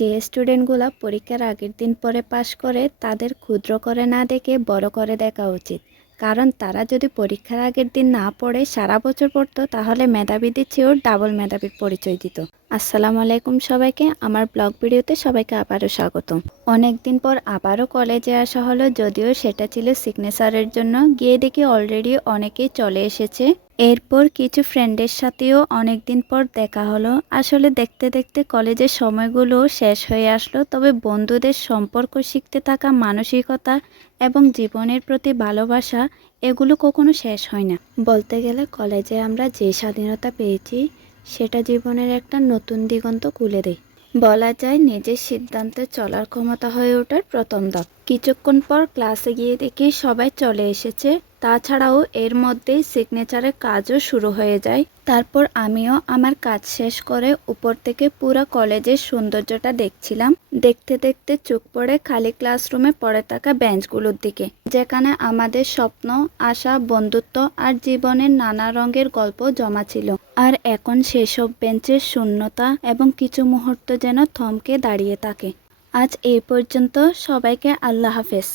যে স্টুডেন্টগুলো পরীক্ষার আগের দিন পরে পাশ করে তাদের ক্ষুদ্র করে না দেখে বড় করে দেখা উচিত। কারণ তারা যদি পরীক্ষার আগের দিন না পড়ে সারা বছর পড়তো তাহলে মেধাবীদের চেয়েও ডাবল মেধাবীর পরিচয় দিত। আসসালামু আলাইকুম সবাইকে, আমার ব্লগ ভিডিওতে সবাইকে আবারও স্বাগতম। অনেক দিন পর আবারও কলেজে আসা হলো, যদিও সেটা ছিল সিগনেচারের জন্য। গিয়ে দেখি অলরেডি অনেকেই চলে এসেছে। এরপর কিছু ফ্রেন্ডের সাথেও অনেক দিন পর দেখা হলো। আসলে দেখতে দেখতে কলেজের সময়গুলো শেষ হয়ে আসলো, তবে বন্ধুদের সম্পর্ক, শিখতে থাকা মানসিকতা এবং জীবনের প্রতি ভালোবাসা এগুলো কখনো শেষ হয় না। বলতে গেলে কলেজে আমরা যে স্বাধীনতা পেয়েছি সেটা জীবনের একটা নতুন দিগন্ত খুলে দেয়। বলা যায় নিজের সিদ্ধান্তে চলার ক্ষমতা হয়ে ওঠার প্রথম ধাপ। কিছুক্ষণ পর ক্লাসে গিয়ে দেখি সবাই চলে এসেছে। তাছাড়াও এর মধ্যেই সিগনেচারের কাজও শুরু হয়ে যায়। তারপর আমিও আমার কাজ শেষ করে উপর থেকে পুরো কলেজের সৌন্দর্যটা দেখছিলাম। দেখতে দেখতে চোখ পড়ে খালি ক্লাসরুমে পড়ে থাকা বেঞ্চগুলোর দিকে, যেখানে আমাদের স্বপ্ন, আশা, বন্ধুত্ব আর জীবনের নানা রঙের গল্প জমা ছিল। আর এখন সেসব বেঞ্চের শূন্যতা এবং কিছু মুহূর্ত যেন থমকে দাঁড়িয়ে থাকে। আজ এই পর্যন্ত, সবাইকে আল্লাহ হাফেজ।